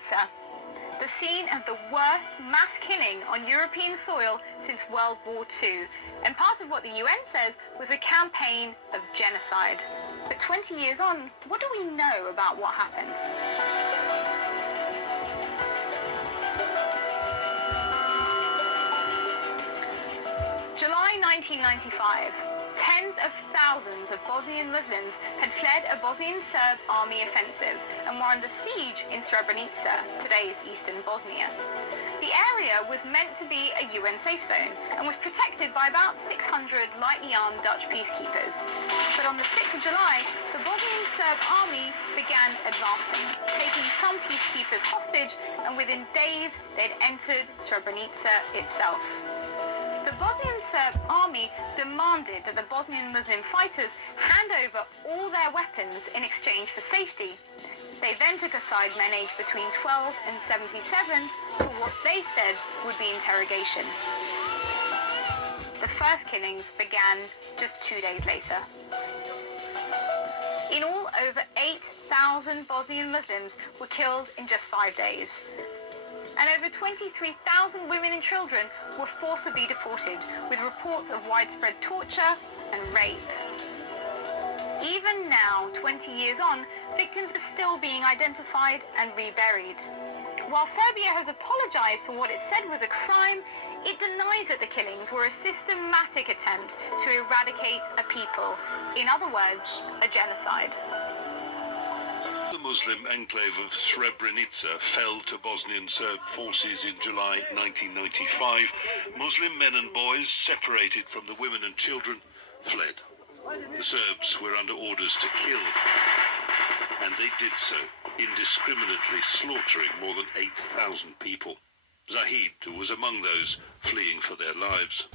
Srebrenica, the scene of the worst mass killing on European soil since World War II, and part of what the UN says was a campaign of genocide. But 20 years on, what do we know about what happened? July 1995. Tens of thousands of Bosnian Muslims had fled a Bosnian Serb army offensive and were under siege in Srebrenica, today's eastern Bosnia. The area was meant to be a UN safe zone and was protected by about 600 lightly armed Dutch peacekeepers. But on the 6th of July, the Bosnian Serb army began advancing, taking some peacekeepers hostage, and within days they'd entered Srebrenica itself. The Bosnian Serb army demanded that the Bosnian Muslim fighters hand over all their weapons in exchange for safety. They then took aside men aged between 12 and 77 for what they said would be interrogation. The first killings began just 2 days later. In all, over 8,000 Bosnian Muslims were killed in just 5 days. And over 23,000 women and children were forcibly deported, with reports of widespread torture and rape. Even now, 20 years on, victims are still being identified and reburied. While Serbia has apologized for what it said was a crime, it denies that the killings were a systematic attempt to eradicate a people. In other words, a genocide. The Muslim enclave of Srebrenica fell to Bosnian Serb forces in July 1995. Muslim men and boys, separated from the women and children, fled. The Serbs were under orders to kill, and they did so, indiscriminately slaughtering more than 8,000 people. Zahid was among those fleeing for their lives.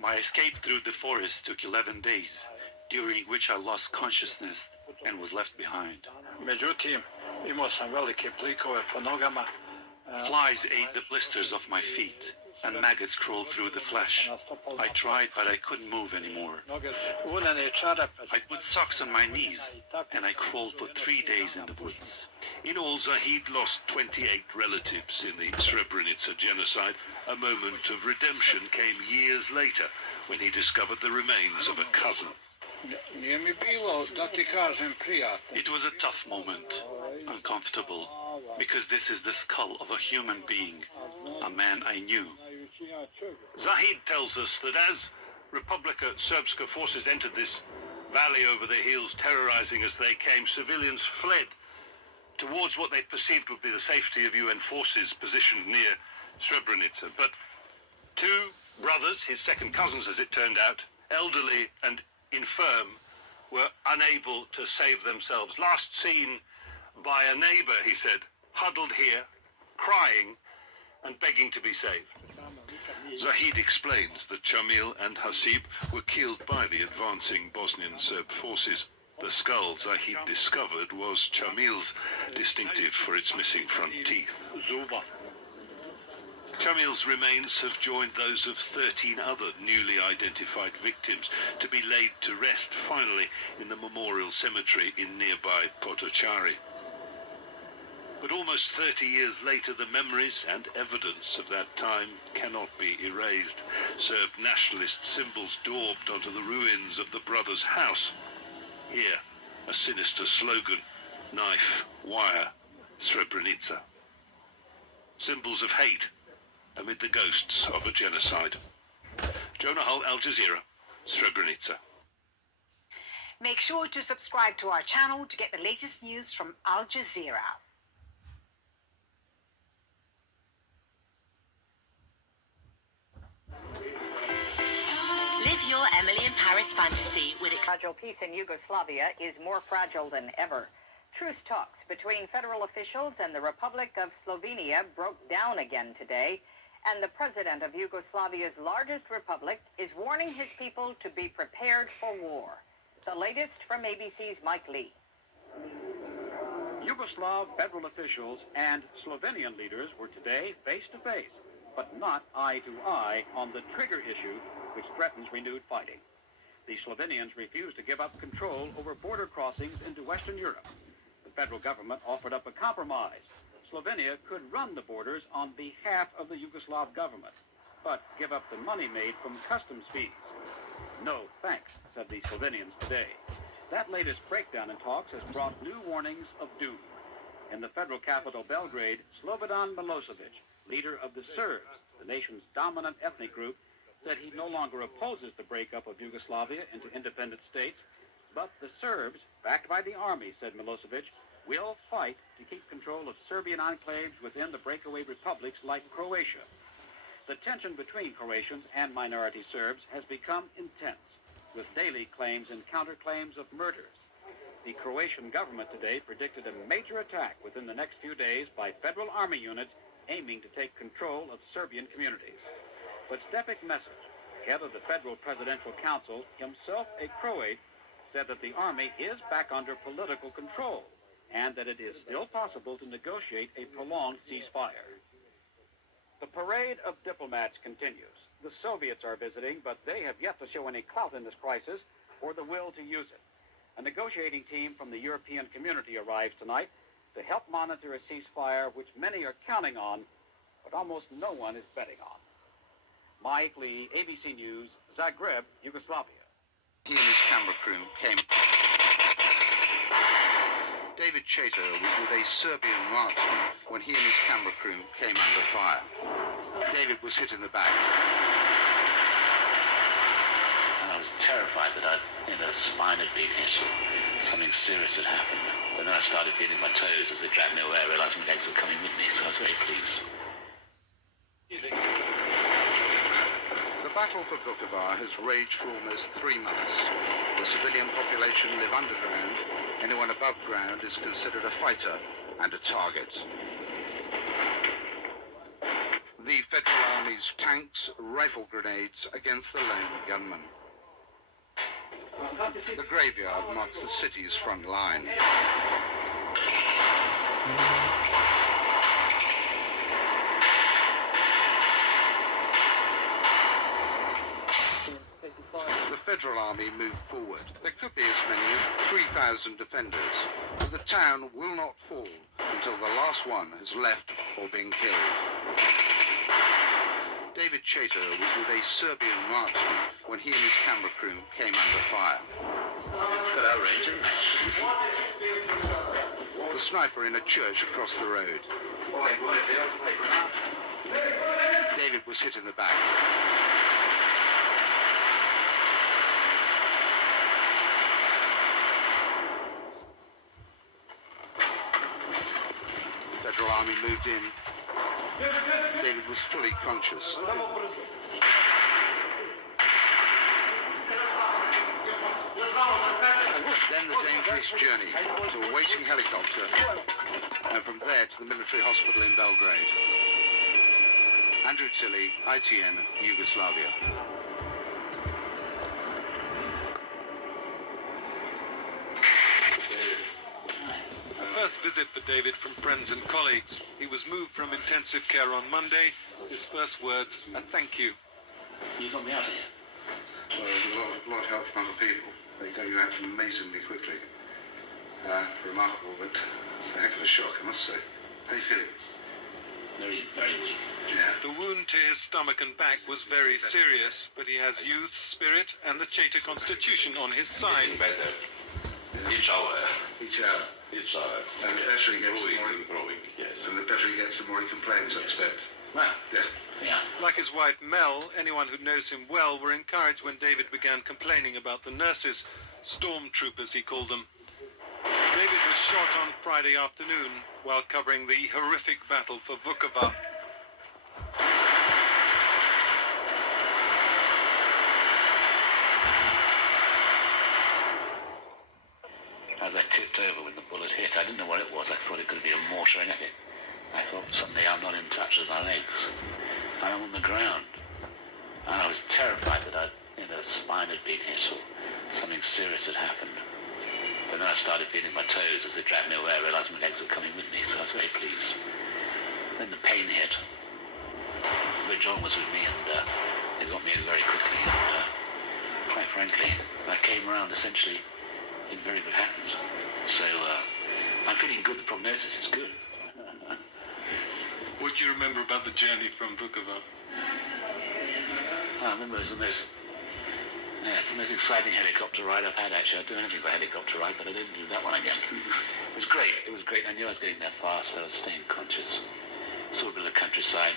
My escape through the forest took 11 days, during which I lost consciousness and was left behind. Flies ate the blisters off my feet, and maggots crawled through the flesh. I tried, but I couldn't move anymore. I put socks on my knees, and I crawled for 3 days in the woods. In all, Zahid lost 28 relatives in the Srebrenica genocide. A moment of redemption came years later, when he discovered the remains of a cousin. It was a tough moment, uncomfortable, because this is the skull of a human being, a man I knew. Zahid tells us that as Republika Srpska forces entered this valley over the hills, terrorizing as they came, civilians fled towards what they perceived would be the safety of UN forces positioned near Srebrenica. But two brothers, his second cousins as it turned out, elderly and infirm, were unable to save themselves. Last seen by a neighbor, he said, huddled here, crying and begging to be saved. Zahid explains that Chamil and Hasib were killed by the advancing Bosnian Serb forces. The skull Zahid discovered was Chamil's, distinctive for its missing front teeth. Chamil's remains have joined those of 13 other newly identified victims to be laid to rest finally in the memorial cemetery in nearby Potocari. But almost 30 years later, the memories and evidence of that time cannot be erased. Serb nationalist symbols daubed onto the ruins of the brothers' house. Here, a sinister slogan: knife, wire, Srebrenica. Symbols of hate amid the ghosts of a genocide. Jonah Hull, Al Jazeera, Srebrenica. Make sure to subscribe to our channel to get the latest news from Al Jazeera. Live your Emily in Paris fantasy with Fragile peace in Yugoslavia is more fragile than ever. Truce talks between federal officials and the Republic of Slovenia broke down again today, and the president of Yugoslavia's largest republic is warning his people to be prepared for war. The latest from ABC's Mike Lee. Yugoslav federal officials and Slovenian leaders were today face-to-face, but not eye-to-eye on the trigger issue which threatens renewed fighting. The Slovenians refuse to give up control over border crossings into Western Europe. The federal government offered up a compromise. Slovenia could run the borders on behalf of the Yugoslav government, but give up the money made from customs fees. No thanks, said the Slovenians today. That latest breakdown in talks has brought new warnings of doom. In the federal capital, Belgrade, Slobodan Milosevic, leader of the Serbs, the nation's dominant ethnic group, said he no longer opposes the breakup of Yugoslavia into independent states, but the Serbs, backed by the army, said Milosevic, will fight to keep control of Serbian enclaves within the breakaway republics like Croatia. The tension between Croatians and minority Serbs has become intense, with daily claims and counterclaims of murders. The Croatian government today predicted a major attack within the next few days by federal army units aiming to take control of Serbian communities. But Stepik Mesic, head of the Federal Presidential Council, himself a Croat, said that the army is back under political control and that it is still possible to negotiate a prolonged ceasefire. The parade of diplomats continues. The Soviets are visiting, but they have yet to show any clout in this crisis or the will to use it. A negotiating team from the European community arrives tonight to help monitor a ceasefire which many are counting on, but almost no one is betting on. Mike Lee, ABC News, Zagreb, Yugoslavia. He and his camera crew came. David Chater was with a Serbian marksman when he and his camera crew came under fire. David was hit in the back. And I was terrified that spine had been hit or something serious had happened. But then I started feeling my toes as they dragged me away. I realized my legs were coming with me, so I was very pleased. The battle for Vukovar has raged for almost 3 months. The civilian population live underground. Anyone above ground is considered a fighter and a target. The Federal Army's tanks, rifle grenades against the lone gunmen. The graveyard marks the city's front line. The Federal Army moved forward. There could be as many as 3,000 defenders, but the town will not fall until the last one has left or been killed. David Chater was with a Serbian marksman when he and his camera crew came under fire. The sniper in a church across the road. David was hit in the back. The Federal Army moved in. David was fully conscious. Then the dangerous journey to a waiting helicopter, and from there to the military hospital in Belgrade. Andrew Tilley, ITN, Yugoslavia. First visit for David from friends and colleagues. He was moved from intensive care on Monday. His first words, a thank you. You got me out of here. Well, there's a lot of help from other people. They got you out amazingly quickly. Remarkable, but it's a heck of a shock, I must say. How are you feeling? Very, very weak. Yeah. The wound to his stomach and back was very serious, but he has youth, spirit, and the Chater constitution on his side. Better. Each hour. Each hour. Each hour. And the better he gets, growing, yes. and the better he gets, the more he complains, I expect. Well, Yeah. yeah. Like his wife Mel, anyone who knows him well were encouraged when David began complaining about the nurses, stormtroopers he called them. David was shot on Friday afternoon while covering the horrific battle for Vukovar. As I tipped over when the bullet hit, I didn't know what it was. I thought it could be a mortar or anything. I thought suddenly I'm not in touch with my legs. I'm on the ground. And I was terrified that spine had been hit or something serious had happened. But then I started feeling my toes as they dragged me away. I realized my legs were coming with me, so I was very pleased. Then the pain hit. John was with me, and they got me in very quickly. And quite frankly, I came around essentially in very good hands. So I'm feeling good. The prognosis is good. What do you remember about the journey from Vukovar? I remember it's the most exciting helicopter ride I've had, actually. I'd do anything for a helicopter ride, but I didn't do that one again. It was great. It was great. I knew I was getting there fast. I was staying conscious. Saw a bit of the countryside.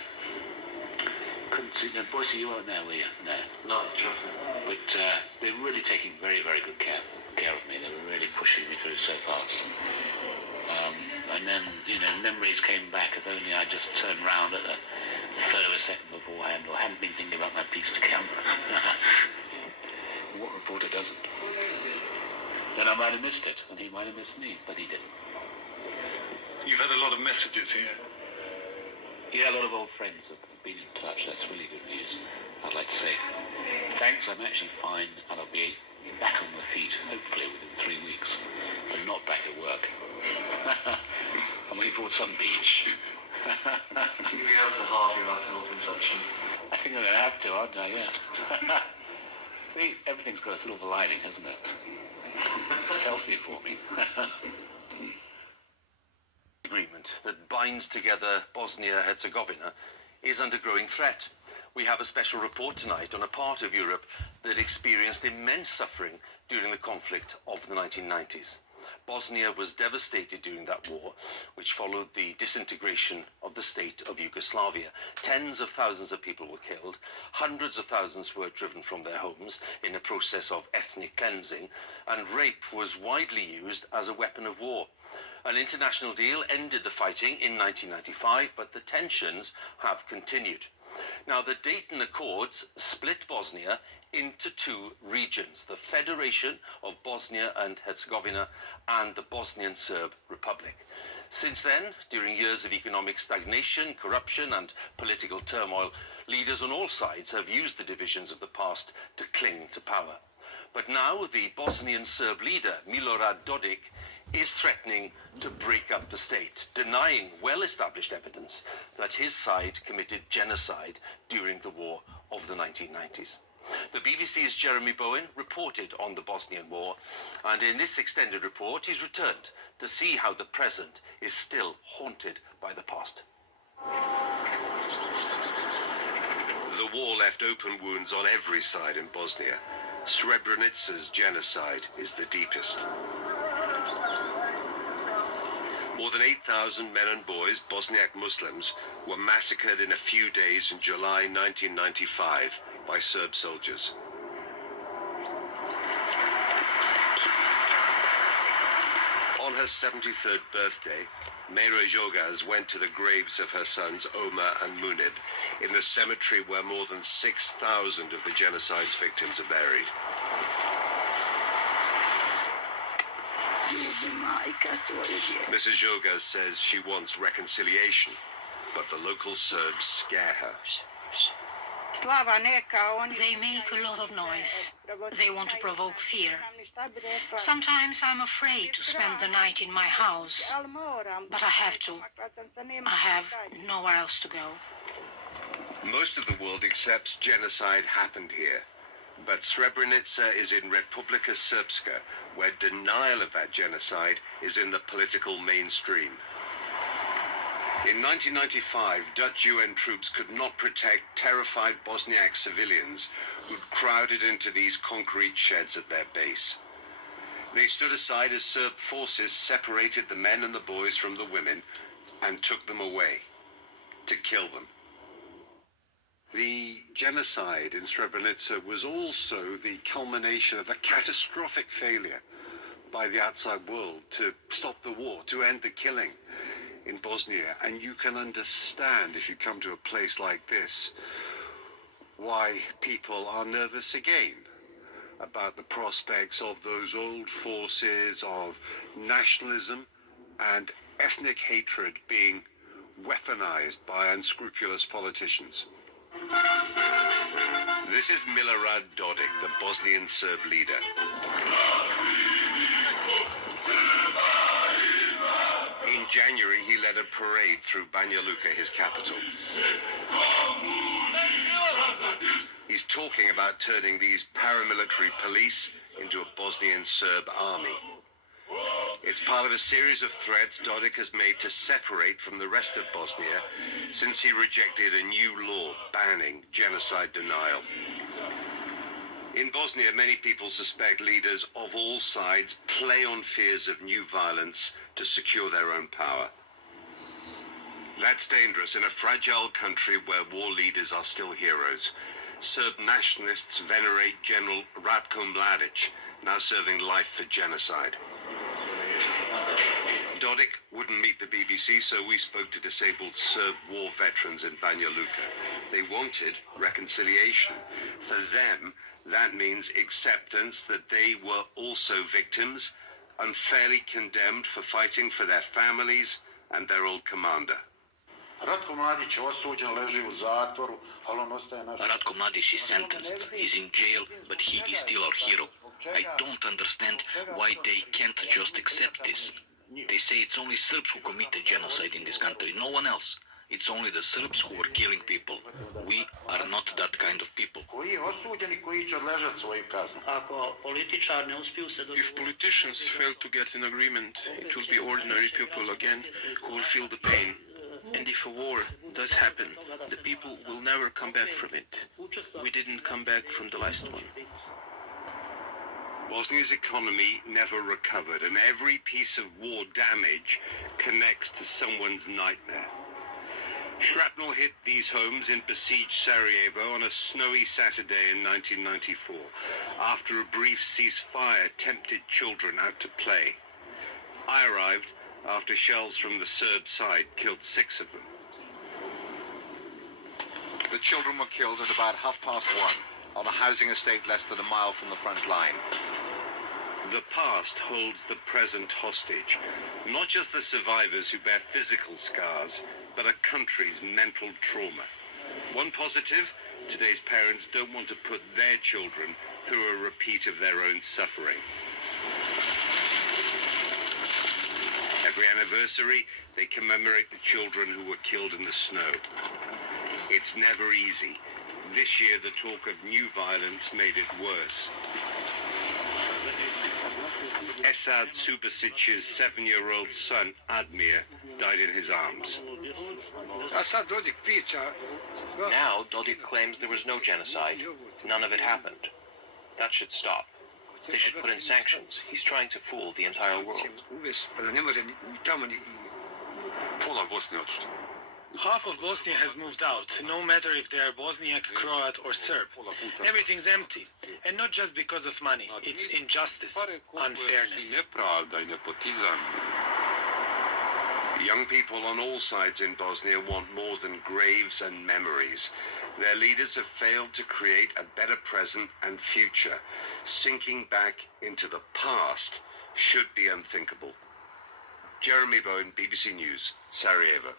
Couldn't see... No, Boise, you weren't there, were you? No. Not sure. But they were really taking very, very good care of me. They were really pushing me through so fast. And then, memories came back. If only I just turned round at a third of a second beforehand, or hadn't been thinking about my piece to camp. What reporter doesn't? Then I might have missed it, and he might have missed me, but he didn't. You've had a lot of messages here. Yeah, a lot of old friends have been in touch. That's really good news. I'd like to say thanks. I'm actually fine, and I'll be back on my feet, hopefully within 3 weeks, but not back at work. I'm looking forward to some beach. You'll be able to halve your alcohol consumption. I think I'm going to have to, aren't I? Yeah. See, everything's got a silver lining, hasn't it? It's healthy for me. Agreement that binds together Bosnia-Herzegovina is under growing threat. We have a special report tonight on a part of Europe that experienced immense suffering during the conflict of the 1990s. Bosnia was devastated during that war, which followed the disintegration of the state of Yugoslavia. Tens of thousands of people were killed, hundreds of thousands were driven from their homes in a process of ethnic cleansing, and rape was widely used as a weapon of war. An international deal ended the fighting in 1995, but the tensions have continued. Now, the Dayton Accords split Bosnia into two regions, the Federation of Bosnia and Herzegovina and the Bosnian Serb Republic. Since then, during years of economic stagnation, corruption and political turmoil, leaders on all sides have used the divisions of the past to cling to power. But now the Bosnian Serb leader, Milorad Dodik, is threatening to break up the state, denying well-established evidence that his side committed genocide during the war of the 1990s. The BBC's Jeremy Bowen reported on the Bosnian War, and in this extended report he's returned to see how the present is still haunted by the past. The war left open wounds on every side in Bosnia. Srebrenitsa's genocide is the deepest. More than 8,000 men and boys, Bosniak Muslims, were massacred in a few days in July 1995 by Serb soldiers. On her 73rd birthday, Mera Jogas went to the graves of her sons Omar and Munib in the cemetery where more than 6,000 of the genocide's victims are buried. Mrs. Jogas says she wants reconciliation, but the local Serbs scare her. They make a lot of noise. They want to provoke fear. Sometimes I'm afraid to spend the night in my house, but I have to. I have nowhere else to go. Most of the world accepts genocide happened here, but Srebrenica is in Republika Srpska, where denial of that genocide is in the political mainstream. In 1995, Dutch UN troops could not protect terrified Bosniak civilians who crowded into these concrete sheds at their base. They stood aside as Serb forces separated the men and the boys from the women and took them away to kill them. The genocide in Srebrenica was also the culmination of a catastrophic failure by the outside world to stop the war, to end the killing in Bosnia. And you can understand, if you come to a place like this, why people are nervous again about the prospects of those old forces of nationalism and ethnic hatred being weaponized by unscrupulous politicians. This is Milorad Dodik, the Bosnian Serb leader. In January, he led a parade through Banja Luka, his capital. He's talking about turning these paramilitary police into a Bosnian Serb army. It's part of a series of threats Dodik has made to separate from the rest of Bosnia since he rejected a new law banning genocide denial. In Bosnia, many people suspect leaders of all sides play on fears of new violence to secure their own power. That's dangerous in a fragile country where war leaders are still heroes. Serb nationalists venerate General Ratko Mladic, now serving life for genocide. Dodik wouldn't meet the BBC, so we spoke to disabled Serb war veterans in Banja Luka. They wanted reconciliation. For them, that means acceptance that they were also victims, unfairly condemned for fighting for their families and their old commander. Ratko Mladic is sentenced. He's in jail, but he is still our hero. I don't understand why they can't just accept this. They say it's only Serbs who committed genocide in this country, no one else. It's only the Serbs who are killing people. We are not that kind of people. If politicians fail to get an agreement, it will be ordinary people again who will feel the pain. And if a war does happen, the people will never come back from it. We didn't come back from the last one. Bosnia's economy never recovered, and every piece of war damage connects to someone's nightmare. Shrapnel hit these homes in besieged Sarajevo on a snowy Saturday in 1994, after a brief ceasefire tempted children out to play. I arrived after shells from the Serb side killed 6 of them. The children were killed at about 1:30 on a housing estate less than a mile from the front line. The past holds the present hostage, not just the survivors who bear physical scars, but a country's mental trauma. One positive, today's parents don't want to put their children through a repeat of their own suffering. Every anniversary, they commemorate the children who were killed in the snow. It's never easy. This year, the talk of new violence made it worse. Esad Subasic's 7-year-old son, Admir, died in his arms. Now, Dodik claims there was no genocide. None of it happened. That should stop. They should put in sanctions. He's trying to fool the entire world. Half of Bosnia has moved out, no matter if they are Bosniak, Croat or Serb. Everything's empty, and not just because of money. It's injustice, unfairness. Young people on all sides in Bosnia want more than graves and memories. Their leaders have failed to create a better present and future. Sinking back into the past should be unthinkable. Jeremy Bowen, BBC News, Sarajevo.